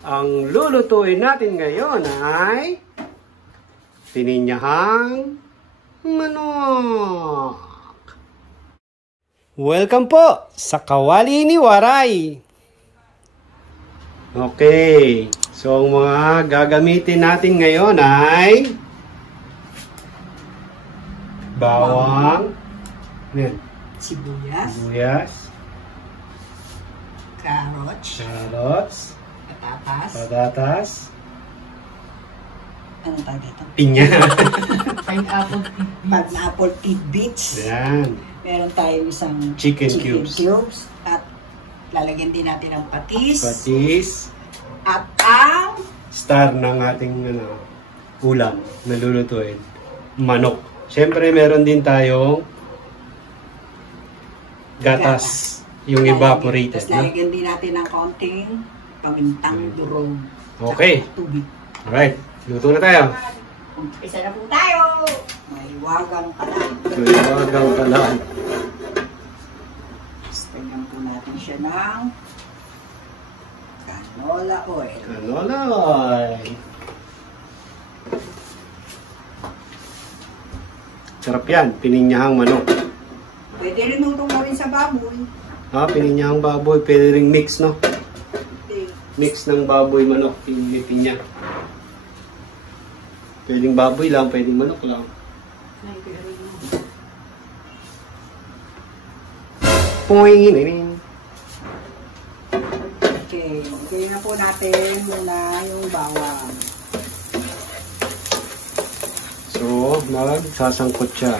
Ang lulutuin natin ngayon ay pininyahang manok. Welcome po sa Kawali ni Waray. Okay, so ang mga gagamitin natin ngayon ay bawang, sibuyas, carrots, patatas, ano tawag dito? pinya, Pineapple tidbits. yan, Meron tayong isang chicken cubes. At lalagyan din natin ng patis. At ang Star ng ating ulam na lulutuin, manok. Siyempre meron din tayong gatas. Yung evaporated. Tapos lalagyan din natin ng konting pamintang durog. Okay. Tubig. Alright. Luto na tayo. Umpisa na po tayo. May wagang kalan. Wagang kalan. Tignan po natin siya ng canola oil. Canola oil. Sarap yan. Pininyahang manok. Pwede rin itong gawin sa baboy. Pininyahang baboy. Pwede ring mix, no? Okay. Mix ng baboy, manok, pinya. Pwedeng baboy lang, pwedeng manok lang. Poing! Okay, okay na po natin muna yung bawang. So, magsasangkot siya.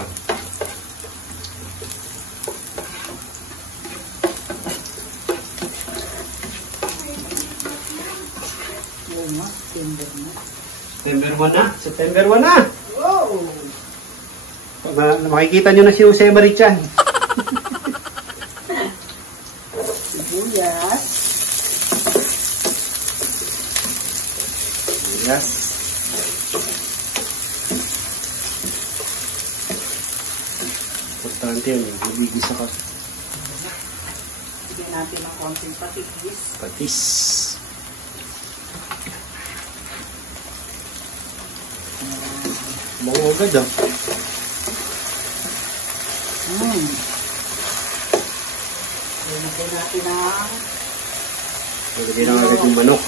September 1 na! Wow! Makikita nyo na si Jose Marichan. Sibuyas. Yes. Importante yan. Bibigisa ka. Bigyan natin ng konting patis. Patis. Bango agad ah. Lagyan natin ang Lagyan na agad yung manok.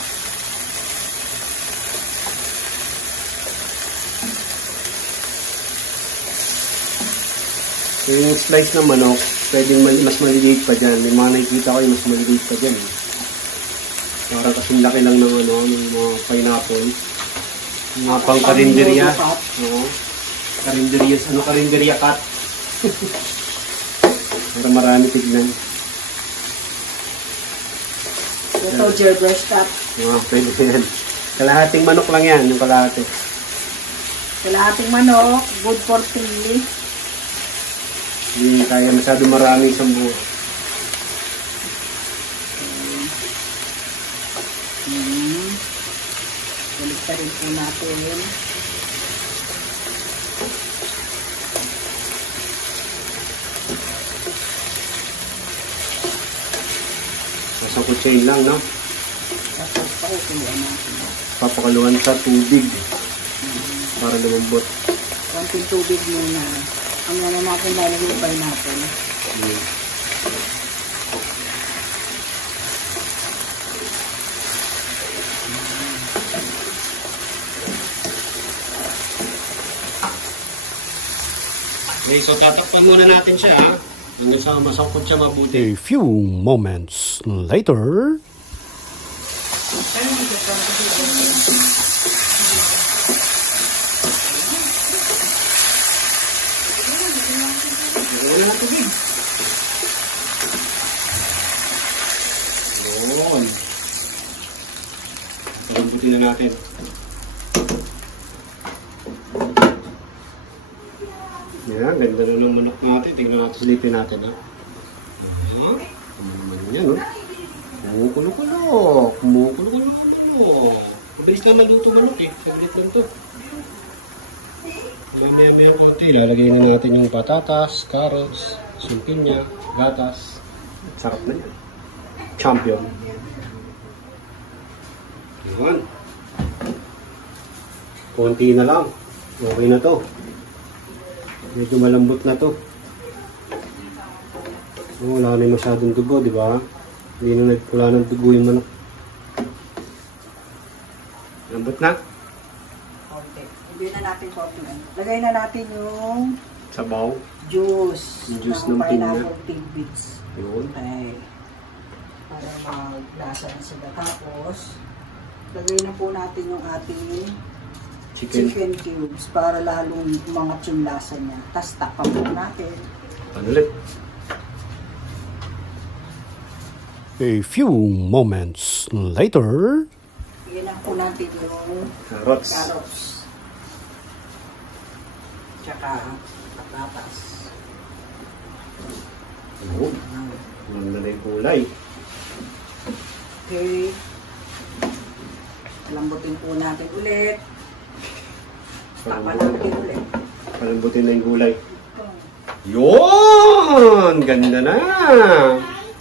Yung slice ng manok, pwedeng mas maliliit pa dyan. May mga nakikita ko yung mas maliliit pa dyan. Parang kasing laki lang ng mga pineapple. Mga pang karinderya. Oo. Karinderya. Karinderya cut. Pero marami tignan. ito, airbrush cut. Pwede yan. Kalahating manok lang yan, yung kalahati. Kalahating manok, good for 3. Hindi kaya masyado marami isang buo. Balik pa rin po natin. Sa kutsain lang, no? Tapos paukulian natin. Papakaluan sa tubig. Para lumambot. Konting tubig muna. Ang natin lalagay natin. Okay, so tatakpan muna natin siya, ha? Hanggang sa masangkot siya mabuti. A few moments later. Wala na tubig. Yun. Palambutin na natin. Yan, ganda na ng manok natin. Tingnan natin, silipin natin, ha? Ayan. Ano naman yan, no? Kumukulo-kulo. Kumukulo-kulo. Mabilis naman luto manok, eh. Saglit lang to. Maya-maya konti. Lalagay na natin yung patatas, carrots, sulpinya, gatas. Sarap na yan. Champion. Yun. Konti na lang. Okay na to. Medyo malambot na to. Oh, wala na masyadong dugo, di ba? Wala nang dugo yung manok. Lambot na. Konti. Hindi na natin konti. Lagay na natin yung Sabaw. juice. Yung juice ng ng pinya. pineapple tidbits. Yun. Okay. Para maglasa na sila. Tapos, lagay na po natin yung ating chicken cubes para lalong umangat yung lasa niya. Tapos takpan po natin. Ano ulit? A few moments later. Yan ang po natin yung Carrots. Tsaka patatas. Oo. Ganda na yung kulay. Okay. Lambutin po natin ulit. Tama natin ulit. Palambutin na yung gulay. Yun! Ganda na!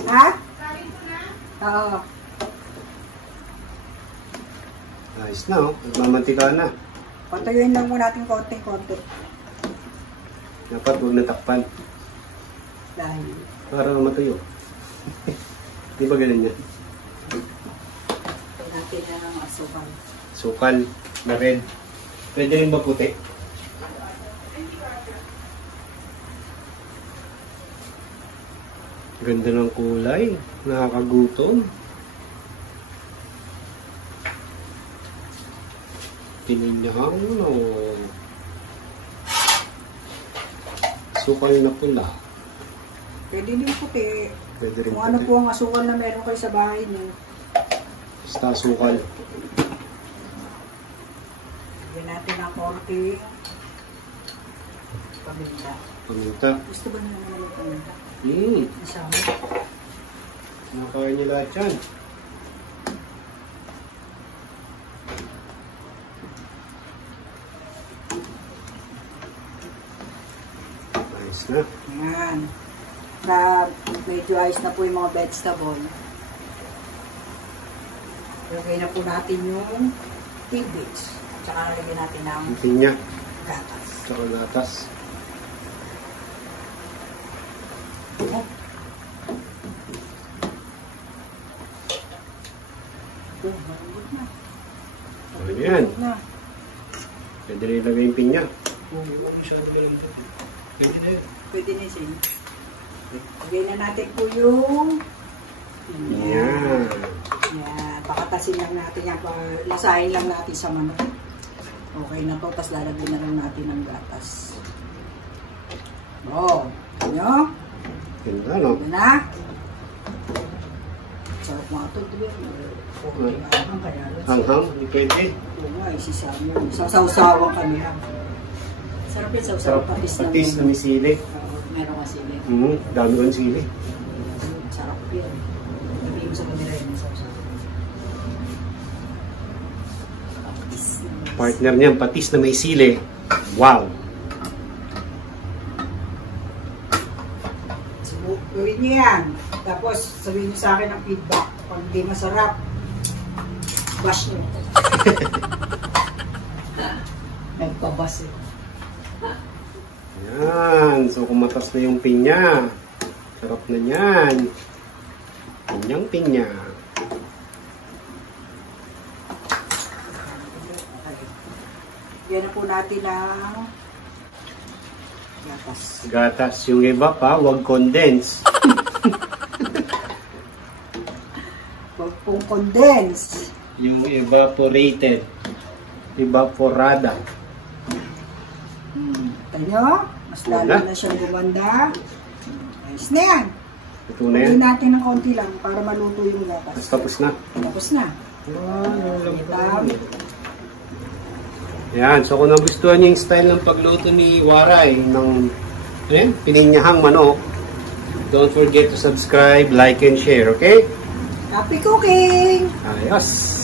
Ha? Oo. Ayos na, oh. Nagmamantika na. Patayuin lang mo natin konting-konti. Dapat huwag natakpan. Dahil Para matuyo. Di ba ganun yan? natin na ng asukal. Sukal na red. Pwede rin ba puti? Ganda ng kulay. Nakakagutom. Pininyahang no. Sukal na pula. Pwede din puti. Pwede rin Kung ano puti. po ang asukal na meron kayo sa bahay niyo. Basta sukal. Lagyan natin ng konti paminta. Paminta. Gusto ba naman ng paminta? Isama. Nakakain niyo lahat yan. Ayos na. Ayan. Na medyo ayos na po yung mga vegetable. Lagay na po natin yung tidbits. Tsaka lagyan natin ng Ang pinya. gatas. Tsaka gatas. Malambot na. Ano yan? Malambot na. Pwede rin ilagay yung pinya. Pwede na siya. Lagay na natin po yung Yan. Yan. Pakatasin lang natin yan. Lasahin lang natin sa manok. Okay na to. Tapos lalagyan na lang natin ng gatas. Oh. Ano? Ganda, no? Yan na. Sarap mga ito. Okay. Hanghang, hindi pwede. Oo nga, isisama. Sasawsawan kami ha. Sarap yan. Sawsawan. Patis na may sili. Meron ka sili. Dami ko yung sili. Sarap yan. Sabihin mo sa kamera yun. Sawsawan. Partner niyan, patis na may sili. Wow! Gawin niyo yan. Tapos, sabihin niyo sa akin ang feedback. Pag hindi masarap, bash niyo. Nagpabas eh. Yan. So, kumatas na yung pinya. Sarap na yan. Pinyang pinya. Yan na po natin ang gatas. Gatas. Yung iba pa, wag condense. Huwag pong condense. Yung evaporated. Evaporada. Tayo nyo? Mas lalo na siyang gumanda. Ayos na yan. Ito na yan. Pagin natin ng konti lang para maluto yung gatas. Tapos na. Tapos na. Yan. So, kung nagustuhan niyo yung style ng pagluto ni Waray ng pininyahang manok, don't forget to subscribe, like, and share. Okay? Happy cooking! Ayos!